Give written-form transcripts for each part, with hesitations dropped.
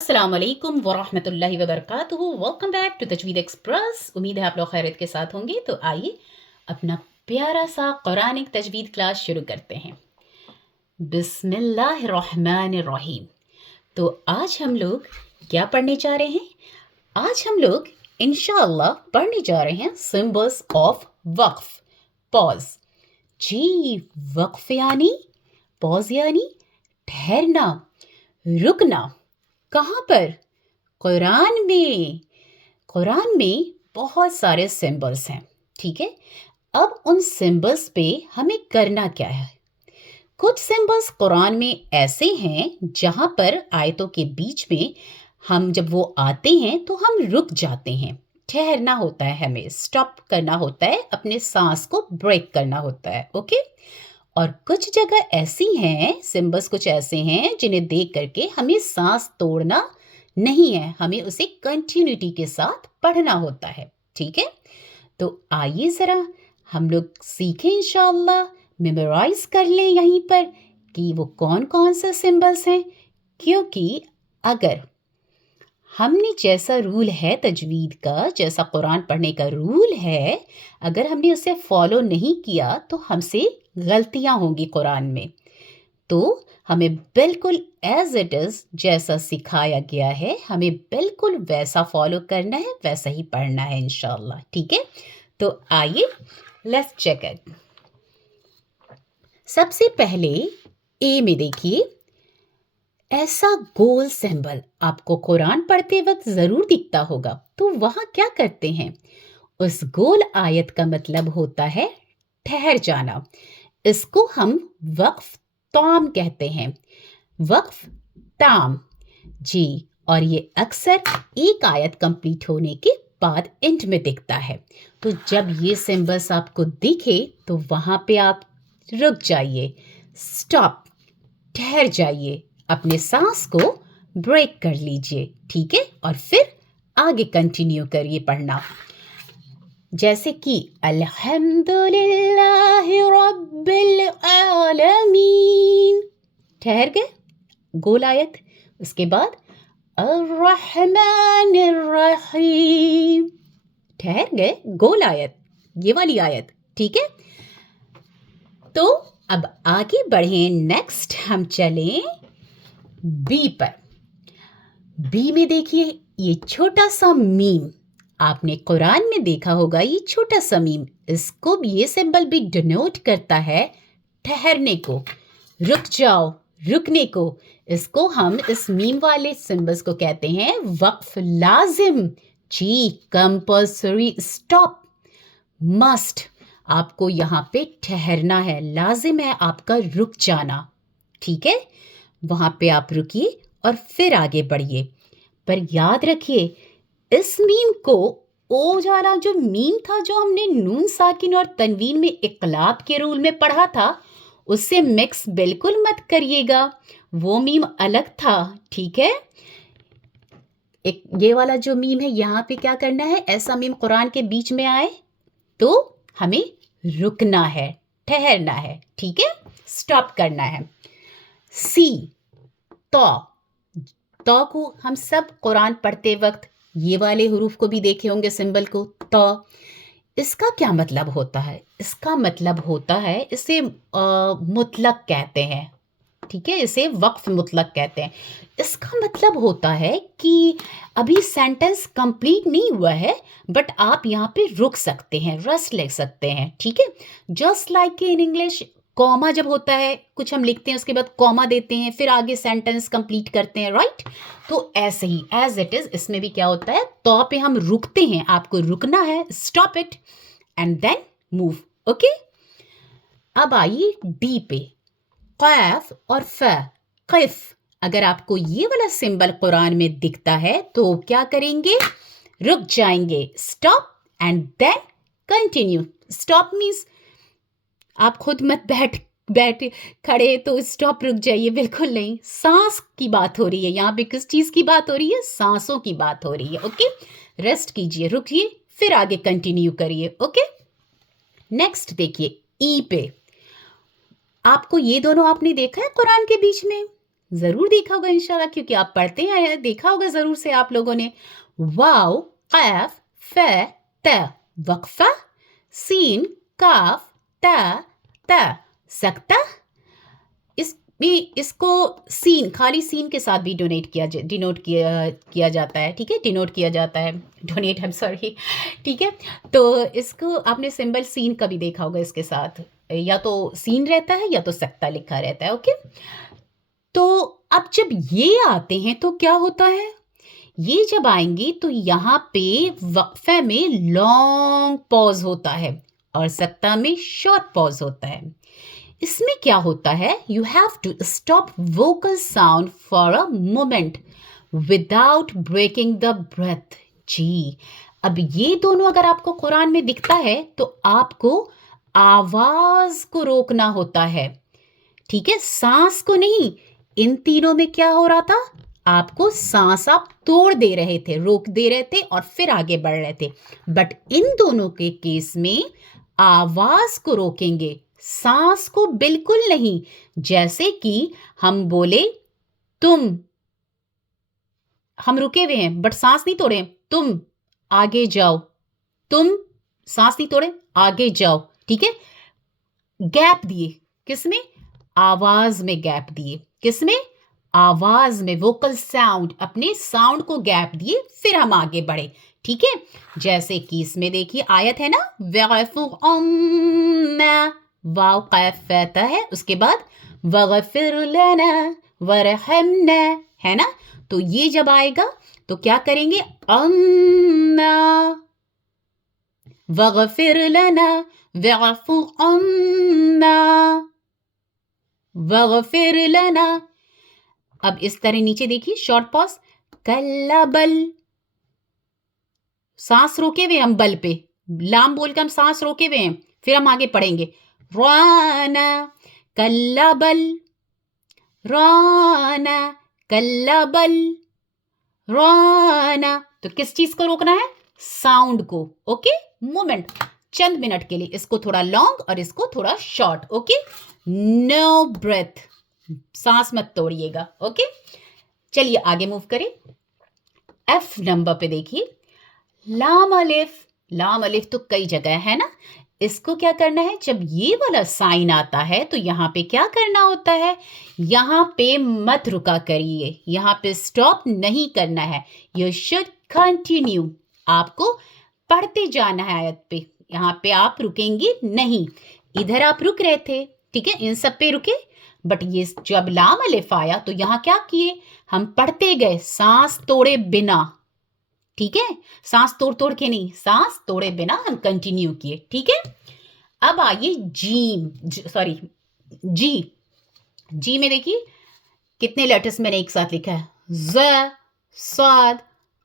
अस्सलाम वालेकुम वरहमतुल्लाहि वबरकातुहू। Welcome back to Tajweed express. उम्मीद है आप लोग खैरियत के साथ होंगे। तो आइए अपना प्यारा सा कुरानिक तजवीद क्लास शुरू करते हैं। बिस्मिल्लाहिर्रहमानिर्रहीम। तो आज हम लोग क्या पढ़ने जा रहे हैं? आज हम लोग इंशाअल्लाह पढ़ने जा रहे हैं सिंबल्स ऑफ वक्फ, पॉज। जी, वक्फ यानी पॉज यानी ठहरना, रुकना। कहाँ पर? कुरान में। कुरान में बहुत सारे सिंबल्स हैं, ठीक है। अब उन सिंबल्स पे हमें करना क्या है? कुछ सिंबल्स कुरान में ऐसे हैं जहाँ पर आयतों के बीच में हम जब वो आते हैं तो हम रुक जाते हैं, ठहरना होता है, हमें स्टॉप करना होता है, अपने सांस को ब्रेक करना होता है, ओके। और कुछ जगह ऐसी हैं, सिंबल्स कुछ ऐसे हैं जिन्हें देख करके हमें सांस तोड़ना नहीं है, हमें उसे कंटिन्यूटी के साथ पढ़ना होता है, ठीक है। तो आइए ज़रा हम लोग सीखें इंशाअल्लाह, मेमोराइज कर लें यहीं पर कि वो कौन कौन से सिंबल्स हैं। क्योंकि अगर हमने जैसा रूल है तजवीद का, जैसा कुरान पढ़ने का रूल है, अगर हमने उसे फॉलो नहीं किया तो हमसे गलतियां होंगी कुरान में। तो हमें बिल्कुल एज इट इज़ जैसा सिखाया गया है, हमें बिल्कुल वैसा फॉलो करना है, वैसा ही पढ़ना है इंशाअल्लाह, ठीक है। तो आइए लेट्स चेक इट। सबसे पहले ए में देखिए, ऐसा गोल सिंबल आपको कुरान पढ़ते वक्त ज़रूर दिखता होगा। तो वहाँ क्या करते हैं? उस गोल आयत का मतलब होता है ठहर जाना। इसको हम वक्फ ताम कहते हैं, वक्फ ताम। जी, और ये अक्सर एक आयत कंप्लीट होने के बाद एंड में दिखता है। तो जब ये सिंबल्स आपको दिखे तो वहाँ पे आप रुक जाइए, स्टॉप, ठहर जाइए, अपने सांस को ब्रेक कर लीजिए, ठीक है। और फिर आगे कंटिन्यू करिए पढ़ना, जैसे कि अल्हम्दुलिल्लाहि रब्बिल आलमीन, ठहर गए, गोल आयत। उसके बाद अर्रहमानिर रहीम, ठहर गए, गोल आयत, ये वाली आयत, ठीक है। तो अब आगे बढ़ें, नेक्स्ट हम चलें बी पर। बी में देखिए, ये छोटा सा मीम आपने कुरान में देखा होगा, ये छोटा सा मीम, इसको भी ये सिंबल भी डिनोट करता है ठहरने को, रुक जाओ, रुकने को। इसको हम, इस मीम वाले सिंबल्स को कहते हैं वक्फ लाजिम। जी, कंपल्सरी स्टॉप, मस्ट, आपको यहाँ पे ठहरना है, लाजिम है आपका रुक जाना, ठीक है। वहाँ पे आप रुकिए और फिर आगे बढ़िए। पर याद रखिए, इस मीम को ओ वाला जो मीम था, जो हमने नून साकिन और तनवीन में इक़लाब के रूल में पढ़ा था, उससे मिक्स बिल्कुल मत करिएगा, वो मीम अलग था, ठीक है। एक ये वाला जो मीम है, यहाँ पे क्या करना है, ऐसा मीम कुरान के बीच में आए तो हमें रुकना है, ठहरना है, ठीक है, स्टॉप करना है। सी, तो को हम सब कुरान पढ़ते वक्त ये वाले हुरूफ को भी देखे होंगे, सिंबल को, तो इसका क्या मतलब होता है? इसका मतलब होता है, इसे मुतलक कहते हैं, ठीक है, इसे वक्फ मुतलक कहते हैं। इसका मतलब होता है कि अभी सेंटेंस कंप्लीट नहीं हुआ है, बट आप यहाँ पे रुक सकते हैं, रेस्ट ले सकते हैं, ठीक है। Just like in English, comma जब होता है, कुछ हम लिखते हैं, उसके बाद कॉमा देते हैं, फिर आगे सेंटेंस कंप्लीट करते हैं, राइट। तो ऐसे ही एज इट इज इसमें भी क्या होता है, तो पे हम रुकते हैं, आपको रुकना है, stop it and then move, okay. अब आइए डी पे, क़ाफ और फ़, क़िफ़। अगर आपको ये वाला सिंबल कुरान में दिखता है तो क्या करेंगे, रुक जाएंगे, stop and then continue. Stop means आप खुद मत बैठ खड़े तो स्टॉप, रुक जाइए, बिल्कुल नहीं। सांस की बात हो रही है यहाँ पे, किस चीज़ की बात हो रही है, सांसों की बात हो रही है, ओके। रेस्ट कीजिए, रुकिए, फिर आगे कंटिन्यू करिए, ओके। नेक्स्ट देखिए ई पे, आपको ये दोनों आपने देखा है कुरान के बीच में, ज़रूर देखा होगा इंशाल्लाह, क्योंकि आप पढ़ते हैं, देखा होगा ज़रूर से आप लोगों ने। वाव क़ाफ फ़ त, वक़फ़ा सीन काफ ता ता, सकता। इसको सीन, खाली सीन के साथ भी डिनोट किया जाता है, ठीक है, डिनोट किया जाता है, डोनेट, आई एम सॉरी, ठीक है। तो इसको आपने सिंबल सीन का भी देखा होगा, इसके साथ या तो सीन रहता है या तो सकता लिखा रहता है, ओके। तो अब जब ये आते हैं तो क्या होता है, ये जब आएंगे तो यहाँ पे वक्फे में लॉन्ग पॉज होता है और सकता में शॉर्ट पॉज होता है। इसमें क्या होता है, you have to stop vocal sound for a moment without breaking the breath. जी, अब ये दोनों अगर आपको कुरान में दिखता है तो आपको आवाज को रोकना होता है, ठीक है, सांस को नहीं। इन तीनों में क्या हो रहा था, आपको सांस आप तोड़ दे रहे थे, रोक दे रहे थे और फिर आगे बढ़ रहे थे। बट इन दोनों के केस में आवाज को रोकेंगे, सांस को बिल्कुल नहीं। जैसे कि हम बोले तुम, हम रुके हुए हैं बट सांस नहीं तोड़े, तुम आगे जाओ, तुम सांस नहीं तोड़े, आगे जाओ, ठीक है। गैप दिए, किसमें, आवाज में गैप दिए, किसमें, आवाज में, वोकल साउंड, अपने साउंड को गैप दिए, फिर हम आगे बढ़े, ठीक है। जैसे कि इसमें देखिए आयत है ना, वाव क़ाफ फ़ा है, उसके बाद वग़फ़िर लना वरहमना, है ना। तो ये जब आएगा तो क्या करेंगे, अन्ना, वग़फ़िर लना वअफ़ु अन्ना, वग़फ़िर लना। अब इस तरह नीचे देखिए शॉर्ट पॉज, कल्ला बल, सांस रोके हुए हम बल पे, लाम बोल के हम सांस रोके हुए हैं, फिर हम आगे पढ़ेंगे, राना कल्ला बल, राना कल्ला बल, राना। तो किस चीज को रोकना है, साउंड को, ओके। मोमेंट चंद मिनट के लिए, इसको थोड़ा लॉन्ग और इसको थोड़ा शॉर्ट, ओके। नो ब्रेथ, सांस मत तोड़िएगा, ओके। चलिए आगे मूव करें। एफ नंबर पे देखिए, लाम अलिफ, लाम अलिफ तो कई जगह है ना। इसको क्या करना है, जब ये वाला साइन आता है तो यहाँ पे क्या करना होता है, यहाँ पे मत रुका करिए, यहाँ पे स्टॉप नहीं करना है, यू शुड कंटिन्यू, आपको पढ़ते जाना है आयत पे, यहाँ पे आप रुकेंगे नहीं। इधर आप रुक रहे थे, ठीक है, इन सब पे रुके, बट ये जब लाम अलिफ आया तो यहाँ क्या किए, हम पढ़ते गए सांस तोड़े बिना, ठीक है, सांस तोड़ के नहीं, सांस तोड़े बिना हम कंटिन्यू किए, ठीक है। अब आइए जी में देखिए कितने लेटर्स मैंने एक साथ लिखा है, ज़, साद,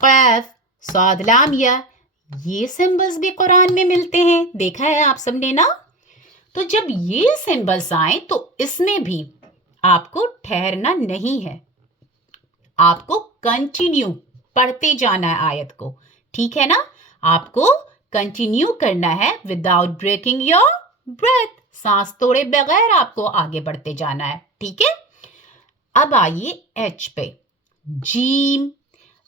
क़ाफ, साद लाम या, ये सिंबल्स भी कुरान में मिलते हैं, देखा है आप सबने ना। तो जब ये सिंबल्स आए तो इसमें भी आपको ठहरना नहीं है, आपको कंटिन्यू पढ़ते जाना है आयत को, ठीक है ना। आपको कंटिन्यू करना है विदाउट ब्रेकिंग योर ब्रेथ, सांस तोड़े बगैर आपको आगे बढ़ते जाना है, ठीक है। अब आइए एच पे, जीम,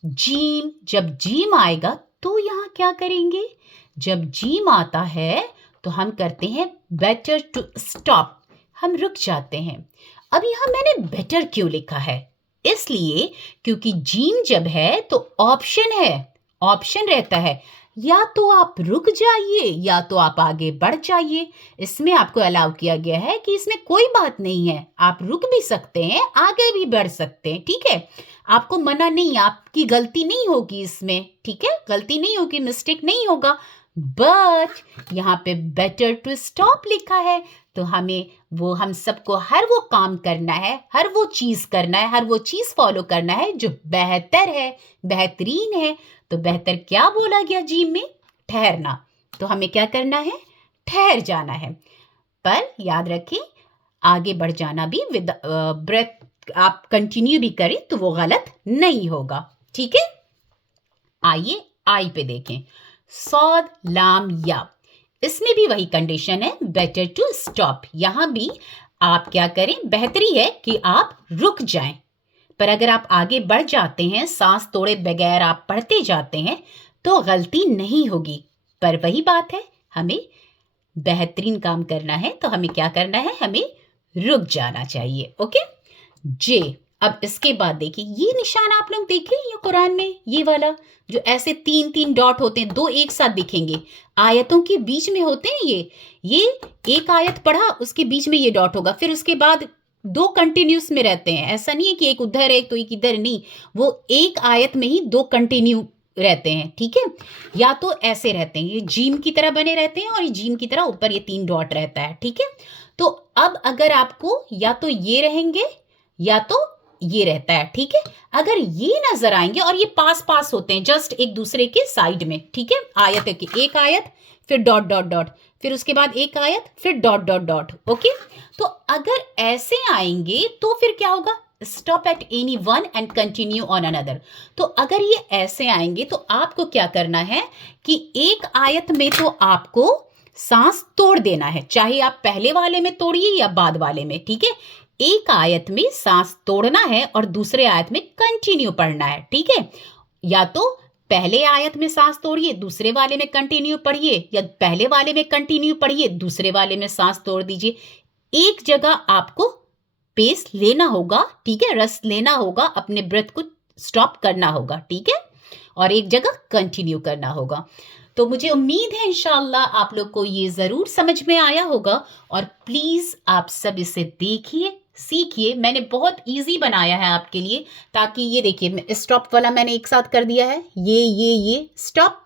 जीम, जब जीम आएगा तो यहाँ क्या करेंगे, जब जीम आता है तो हम करते हैं बेटर टू स्टॉप, हम रुक जाते हैं। अब यहाँ मैंने बेटर क्यों लिखा है, इसलिए क्योंकि जीम जब है तो ऑप्शन है, ऑप्शन रहता है, या तो आप रुक जाइए या तो आप आगे बढ़ जाइए। इसमें आपको अलाउ किया गया है कि इसमें कोई बात नहीं है, आप रुक भी सकते हैं, आगे भी बढ़ सकते हैं, ठीक है, आपको मना नहीं, आपकी गलती नहीं होगी इसमें, ठीक है, गलती नहीं होगी, मिस्टेक नहीं होगा। बट यहाँ पे बेटर टू स्टॉप लिखा है तो हमें वो, हम सबको हर वो काम करना है, हर वो चीज़ करना है, हर वो चीज़ फॉलो करना है जो बेहतर है, बेहतरीन है। तो बेहतर क्या बोला गया जीम में, ठहरना, तो हमें क्या करना है, ठहर जाना है। पर याद रखें आगे बढ़ जाना भी विद ब्रेथ आप कंटिन्यू भी करें तो वो गलत नहीं होगा, ठीक है। आइए आई पे देखें, सौद लाम या, इसमें भी वही कंडीशन है, बेटर टू स्टॉप। यहां भी आप क्या करें, बेहतरी है कि आप रुक जाएं, پر اگر آپ آگے بڑھ جاتے ہیں سانس توڑے بغیر آپ پڑھتے جاتے ہیں تو غلطی نہیں ہوگی. پر وہی بات ہے, ہمیں بہترین کام کرنا ہے تو ہمیں کیا کرنا ہے, ہمیں رک جانا چاہیے. اوکے جے. اب اس کے بعد دیکھیے یہ نشان آپ لوگ دیکھیں, یہ قرآن میں یہ والا جو ایسے 3 ڈاٹ ہوتے ہیں, 2 ایک ساتھ دکھیں گے, آیتوں کے بیچ میں ہوتے ہیں. یہ ایک آیت پڑھا اس کے بیچ میں یہ ڈاٹ ہوگا, پھر اس کے بعد 2 کنٹینیوس میں رہتے ہیں. ایسا نہیں ہے کہ ایک ادھر ایک تو ایک ادھر, نہیں, وہ ایک آیت میں ہی 2 کنٹینیو رہتے ہیں. ٹھیک ہے, یا تو ایسے رہتے ہیں, یہ جیم کی طرح بنے رہتے ہیں, اور یہ جیم کی طرح اوپر یہ 3 ڈاٹ رہتا ہے. ٹھیک ہے, تو اب اگر آپ کو یا تو یہ رہیں گے یا تو یہ رہتا ہے. ٹھیک ہے, اگر یہ نظر آئیں گے اور یہ پاس پاس ہوتے ہیں جسٹ ایک دوسرے کے سائڈ میں. ٹھیک ہے, آیت کی ایک آیت پھر ڈاٹ ڈاٹ ڈاٹ, پھر اس کے بعد ایک آیت پھر ڈاٹ ڈاٹ ڈاٹ. اوکے, تو اگر ایسے آئیں گے تو پھر کیا ہوگا, stop at any one and continue on اندر. تو اگر یہ ایسے آئیں گے تو آپ کو کیا کرنا ہے کہ ایک آیت میں تو آپ کو سانس توڑ دینا ہے, چاہے آپ پہلے والے میں توڑیے یا بعد والے میں. ٹھیک ہے, ایک آیت میں سانس توڑنا ہے اور دوسرے آیت میں کنٹینیو پڑھنا ہے. ٹھیک ہے, یا تو پہلے آیت میں سانس توڑیے دوسرے والے میں کنٹینیو پڑھیے, یا پہلے والے میں کنٹینیو پڑھیے دوسرے والے میں سانس توڑ دیجیے. ایک جگہ آپ کو پیس لینا ہوگا. ٹھیک ہے, رس لینا ہوگا, اپنے بریتھ کو سٹاپ کرنا ہوگا. ٹھیک ہے, اور ایک جگہ کنٹینیو کرنا ہوگا. تو مجھے امید ہے انشاءاللہ آپ لوگ کو یہ ضرور سمجھ میں آیا ہوگا, اور پلیز آپ سب اسے دیکھیے, سیکھیے. میں نے بہت ایزی بنایا ہے آپ کے لیے, تاکہ یہ دیکھیے اسٹاپ والا میں نے ایک ساتھ کر دیا ہے, یہ اسٹاپ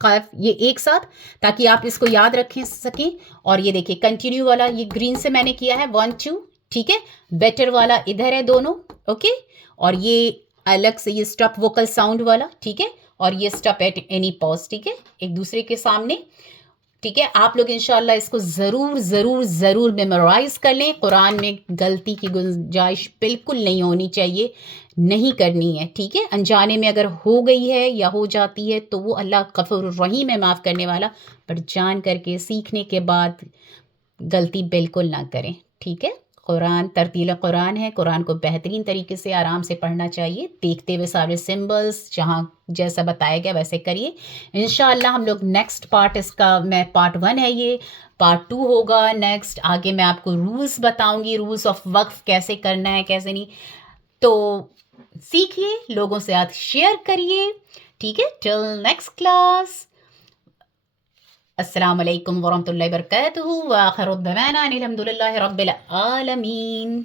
قاف یہ ایک ساتھ, تاکہ آپ اس کو یاد رکھ سکیں. اور یہ دیکھیے کنٹینیو والا یہ گرین سے میں نے کیا ہے 1 2. ٹھیک ہے, بیٹر والا ادھر ہے دونوں. اوکے, اور یہ الگ سے یہ اسٹاپ ووکل ساؤنڈ والا. ٹھیک ہے, اور یہ اسٹاپ ایٹ اینی پاز. ٹھیک ہے, ایک دوسرے کے سامنے. ٹھیک ہے, آپ لوگ انشاءاللہ اس کو ضرور ضرور ضرور میمورائز کر لیں. قرآن میں غلطی کی گنجائش بالکل نہیں ہونی چاہیے, نہیں کرنی ہے. ٹھیک ہے, انجانے میں اگر ہو گئی ہے یا ہو جاتی ہے تو وہ اللہ غفور الرحیم ہے, معاف کرنے والا. پر جان کر کے سیکھنے کے بعد غلطی بالکل نہ کریں. ٹھیک ہے, قرآن ترتیل قرآن ہے, قرآن کو بہترین طریقے سے آرام سے پڑھنا چاہیے, دیکھتے ہوئے سارے سمبلس جہاں جیسا بتایا گیا ویسے کریے. انشاءاللہ ہم لوگ نیکسٹ پارٹ, اس کا میں پارٹ 1 ہے, یہ پارٹ 2 ہوگا نیکسٹ. آگے میں آپ کو رولز بتاؤں گی, رولز آف وقف کیسے کرنا ہے کیسے نہیں. تو سیکھیے, لوگوں سے آپ شیئر کریے. ٹھیک ہے, ٹل نیکسٹ کلاس. السلام علیکم ورحمۃ اللہ وبرکاتہ, وآخر الدعوانا ان الحمد للہ رب العالمین.